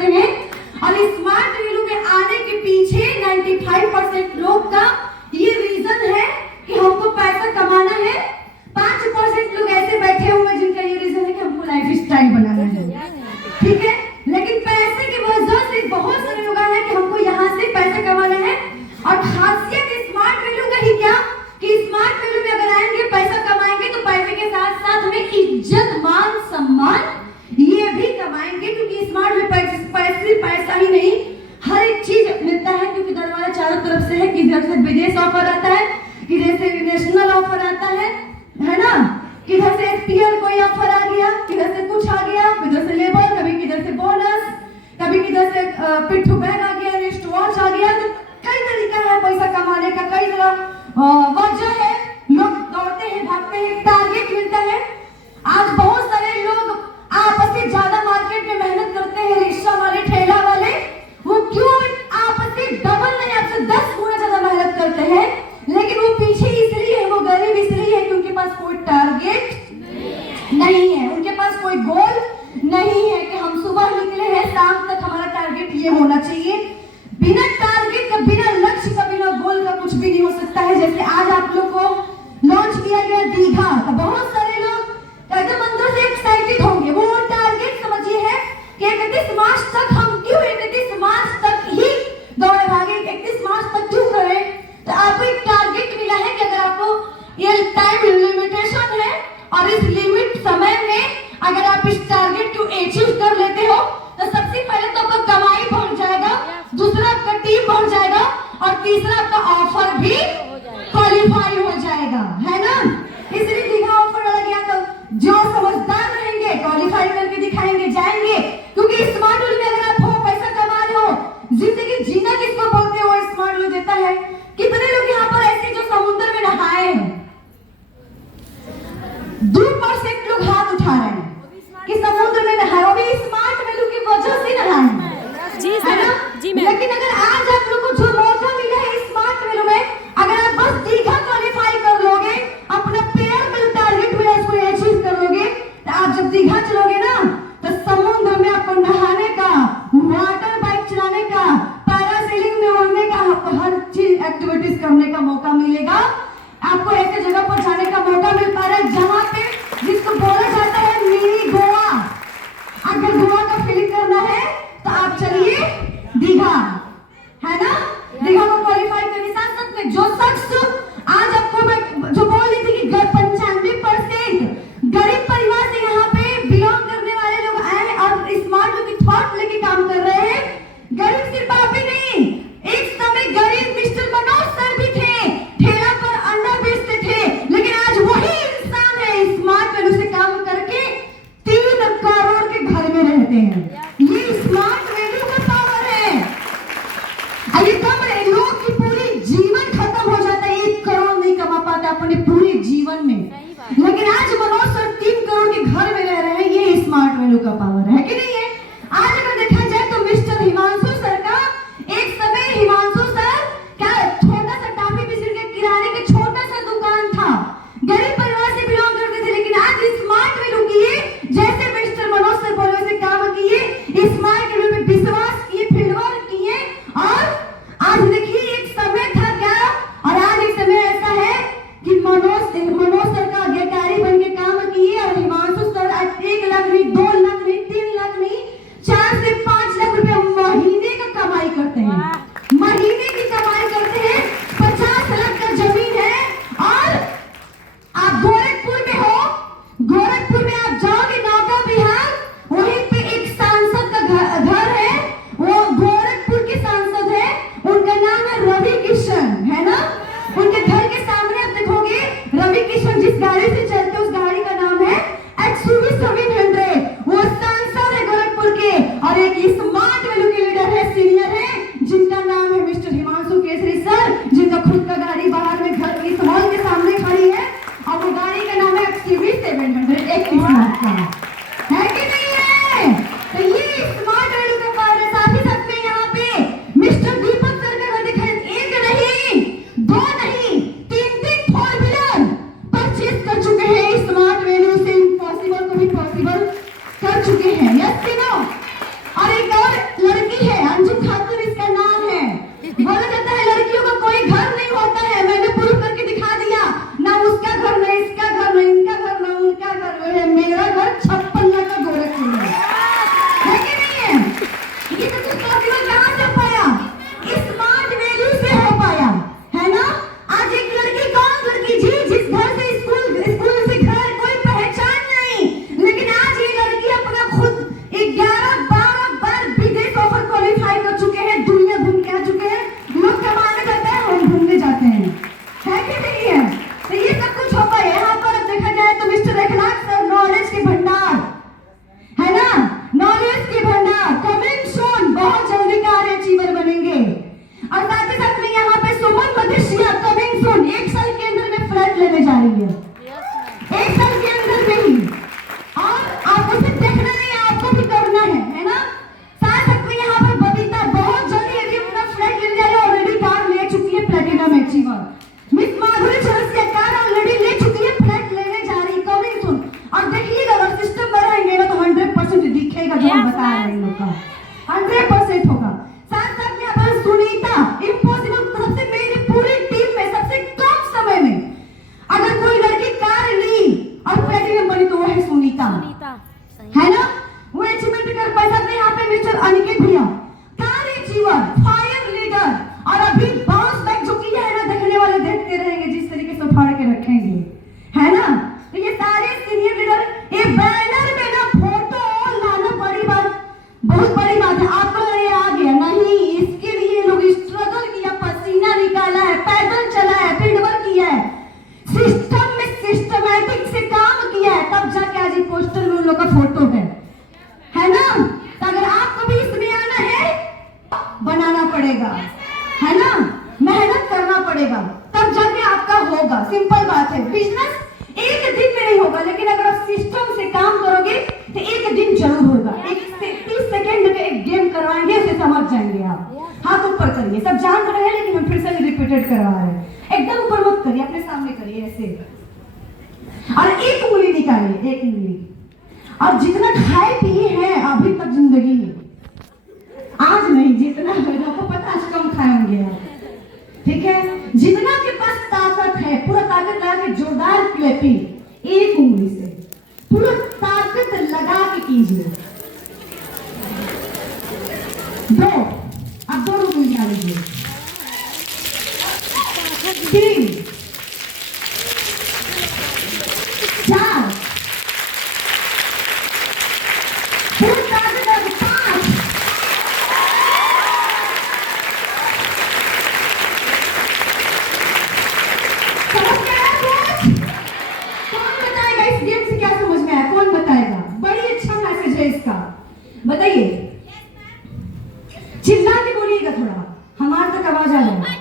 करते हैं। और स्मार्ट वैल्यू में आने के पीछे 95% लोग का ये रीजन है कि हमको पैसा कमाना है। 5% लोग ऐसे बैठे हुए जिनका ये रीजन है कि हमको लाइफ स्टाइल बनाना है, ठीक है। लेकिन पैसे की वजह से बहुत सारे लोग हैं कि हमको यहाँ से पैसा कमाना है। और खासियत स्मार्ट वैल्यू का ही क्या कि स्मार्ट वैल्यू में अगर आएंगे पैसा कमाएंगे तो पैसे के साथ साथ हमें इज्जत मान सम्मान ये भी कमाएंगे, क्योंकि स्मार्ट में पैसा ही नहीं हर एक चीज मिलता है, क्योंकि दरवाजा चारों तरफ से है। किधर से विदेश ऑफर आता है, किधर से नेशनल ऑफर आता है ना, किधर से एसपीएल कोई ऑफर आ गया, किधर से कुछ आ गया, किधर से लेबर, कभी किधर से बोनस, कभी किधर से पिट्ठू बैग आ गया, रिस्ट वॉच आ गया। तो कई तरीका है पैसा कमाने का, कई वजह है। लोग दौड़ते हैं, भागते हैं, टारगेट मिलता है। आज बहुत सारे लोग आपस में ज्यादा मार्केट में मेहनत करते हैं, रिक्शा वाले, ठेला वाले, वो क्यों आपस में डबल नहीं आपसे 10 गुना ज्यादा मेहनत करते हैं, लेकिन वो पीछे इसलिए, वो गरीब इसलिए है कि उनके पास कोई टारगेट नहीं है, उनके पास कोई गोल नहीं है कि हम सुबह निकले हैं शाम तक हमारा टारगेट ये होना चाहिए। बिना टारगेट का, बिना लक्ष्य का, बिना गोल का कुछ भी नहीं हो सकता है। जैसे आज आप लोग को लॉन्च किया गया दीघा, तो बहुत सारे लोग एकदम अंदर से एक्साइटेड होंगे। वो टारगेट समझिए है कि 31 मार्च तक हम क्यों 31 मार्च तक ही दौड़े भागे, 31 मार्च तक क्यों करें। तो आपको एक टारगेट मिला है कि अगर आपको ये टाइम लिमिटेशन है और इस लिमिट समय में अगर आप इस टारगेट को अचीव कर लेते हो तो सबसे पहले तो आपका कमाई बढ़ जाएगा, दूसरा आपका टीम बढ़ जाएगा और तीसरा आपका ऑफर भी क्वालिफाई हो जाएगा, है ना। इसलिए दीघा ऑफर वाला गया। तो जो समझदार रहेंगे क्वालिफाई करके दिखाएंगे, जाएंगे, क्योंकि स्मार्ट वैल्यू में अगर आप हो, पैसा कमा रहे हो, जिंदगी जीना किसको बोलते हो स्मार्ट वैल्यू देता है। कितने लोग यहाँ पर ऐसे जो समुद्र में नहाए हैं, 2% लोग हाथ उठा रहे हैं कि समुद्र में नहाए, वो भी स्मार्ट वैल्यू की वजह से नहाए है ना। लेकिन अगर आज आप लोग को जो मौका मिला है स्मार्ट वैल्यू में, अगर आप बस दीघा क्वालिफाई कर लोगे, अपना पेयर में टारगेट मिला उसको अचीव कर लोगे, तो आप जब दीघा चलोगे ना तो समुद्र में आपको नहाने का, वाटर बाइक चलाने का, पैरासेलिंग में उड़ने का, आपको हर चीज एक्टिविटीज करने का मौका मिलेगा। आपको ऐसे जगह पर जाने का मौका मिल पा रहा है जहां पे जिसको बोला जाता है मिनी गोवा। अगर गोवा का फीलिंग करना है तो आप चलिए दीघा, है ना। दीघा को क्वालिफाई करने साथ साथ में जो शख्स आज आपको मैं जो बोल रही थी कि 95% गरीब परिवार से यहाँ पे बिलोंग करने वाले लोग आए हैं और स्मार्ट लोग की थॉट लेके काम कर रहे हैं। गरीब सिर्फ आप ही नहीं, एक समय गरीब मिस्टर मनोज सर भी थे, ठेला पर अंडा बेचते थे, लेकिन आज वही इंसान है स्मार्ट वैल्यू से काम करके 3 करोड़ के घर में रहते हैं। ये स्मार्ट वैल्यू का पावर है। ये कम है, लोग की पूरी जीवन खत्म हो जाता है, 1 करोड़ नहीं कमा पाते अपने पूरे जीवन में, लेकिन आज मनोज सर 3 करोड़ के घर में रह रहे हैं। ये स्मार्ट वैल्यू का पावर है कि नहीं है। आज अगर समझ जाएंगे आप। हाथ ऊपर करिए, सब जान तो रहे हैं लेकिन हम फिर से रिपीटेड करवा रहे हैं। एकदम ऊपर मत करिए, अपने सामने करिए ऐसे, और एक उंगली निकालिए, एक उंगली। और जितना खाए पिए हैं अभी तक जिंदगी में, आज नहीं, जितना आपको पता आज कम खाए होंगे आप, ठीक है, जितना आपके पास ताकत है पूरा ताकत लगा के जोरदार क्लैपिंग एक उंगली से पूरा ताकत लगा के कीजिए। दो, अब दो उंगली डालिए, 3, 4, पूरा ताकत लगा के 5, बताइए, चिल्ला के बोलिएगा थोड़ा, हमारे तक आवाज आ रहा है।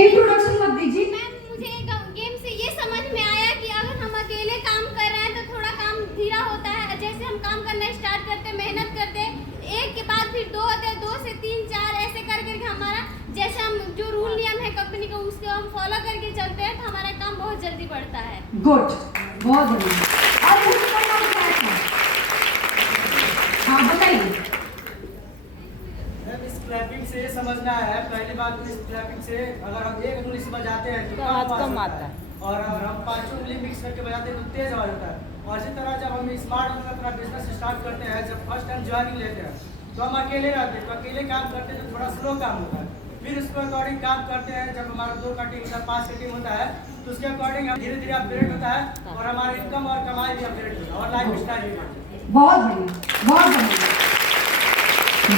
इंट्रोडक्शन मत दीजिए। मैम, मुझे गेम से ये समझ में आया कि अगर हम अकेले काम कर रहे हैं तो थोड़ा काम धीरा होता है। जैसे हम काम करना स्टार्ट करते, मेहनत करते, एक के बाद फिर 2 होते हैं, 2 से 3, 4 ऐसे कर करके हमारा जैसे हम जो रूल नियम है कंपनी का उसको हम फॉलो करके चलते हैं तो हमारा काम बहुत जल्दी बढ़ता है। गुड, बहुत बढ़िया। हाँ बताइए। इस क्लैपिंग से समझना है, पहली बात तो इस क्लैपिंग से अगर हम एक उंगली से बजाते हैं तो कम आता है, और अगर हम 5 उंगली मिक्स करके बजाते हैं तो तेज आवाज होता है। और इसी तरह जब हम स्मार्ट होकर अपना बिजनेस स्टार्ट करते हैं, जब फर्स्ट टाइम ज्वाइनिंग लेते हैं तो हम अकेले रहते हैं, तो अकेले काम करते हैं तो थोड़ा स्लो काम होता है। फिर उसके अकॉर्डिंग काम करते हैं, जब हमारा 2 का टीम होता है, 5 का टीम होता है, तो उसके अकॉर्डिंग हम धीरे धीरे अपग्रेड होता है और हमारा इनकम और कमाई भी अपग्रेड होता है और लाइफ स्टाइल भी बढ़ता है। बहुत बढ़िया, बहुत बढ़िया।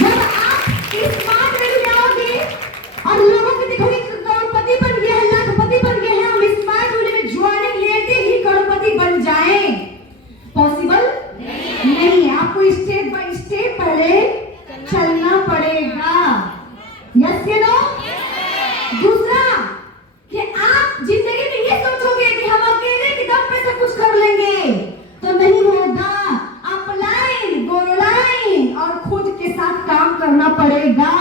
जब आप स्मार्ट वैल्यू में आओगे और लोगों को देखोगे करोड़पति बन गए हैं, लाखपति बन गए हैं, हम स्मार्ट वैल्यू में ज्वाइनिंग लेते ही करोड़पति बन जाएं, पॉसिबल नहीं है। आपको स्टेप बाय स्टेप पहले चलना पड़ेगा। यस या नो? दूसरा कि आप जिंदगी में ये सोचोगे कि हम अकेले के दम पे सब कुछ कर लेंगे, तो नहीं होगा। अपलाइन, गोलाइन और खुद के साथ काम करना पड़ेगा,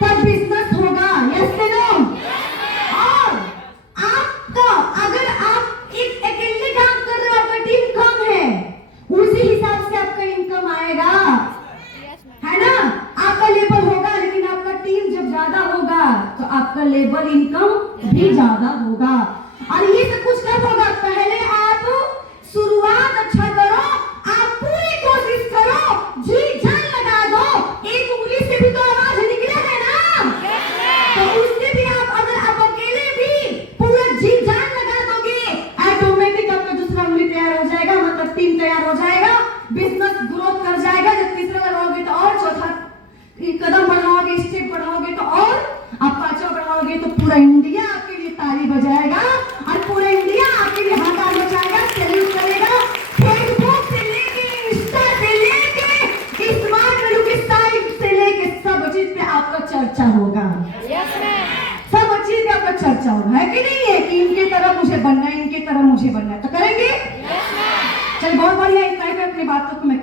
तब बिजनेस होगा। यस या नो? और आपका अगर आप एक अकेले काम कर रहे हो, आपका टीम कम है, उसी हिसाब से आपका इनकम आएगा, है ना? आपका लेबर होगा लेकिन आपका टीम जब ज्यादा होगा तो आपका लेबर इनकम भी ज्यादा होगा। और ये सब कुछ कब होगा? पहले आप शुरुआत अच्छा करो, आप पूरी कोशिश करो, जी जान लगा दो। एक उंगली से भी तो आवाज निकले है ना, तो उससे भी आप अगर आप अकेले भी पूरा जी जान लगा दोगे, ऑटोमेटिक आपका दूसरा उंगली तैयार हो जाएगा, मतलब टीम तैयार हो जाएगा, बिजनेस ग्रोथ कर जाएगा। जब तीसरा लगाओगे तो और, चौथा कदम बढ़ाओगे, स्टेप बढ़ाओगे तो और, आप 5वां बढ़ाओगे तो पूरा इंडिया आपके लिए ताली बजाएगा और पूरा इंडिया आपके लिए हाथ बजाएगा, सैल्यूट करेगा। फेसबुक से लेके, इंस्टा से लेके, स्मार्ट वैल्यू के साइट से लेके सब चीज पे आपका चर्चा होगा। सब चीज पे आपका चर्चा होगा, है कि नहीं है? कि इनके तरह मुझे बनना है, इनके तरह मुझे बनना है, तो करेंगे। चल बहुत बढ़िया, इतना ही मैं अपनी बातों को मैं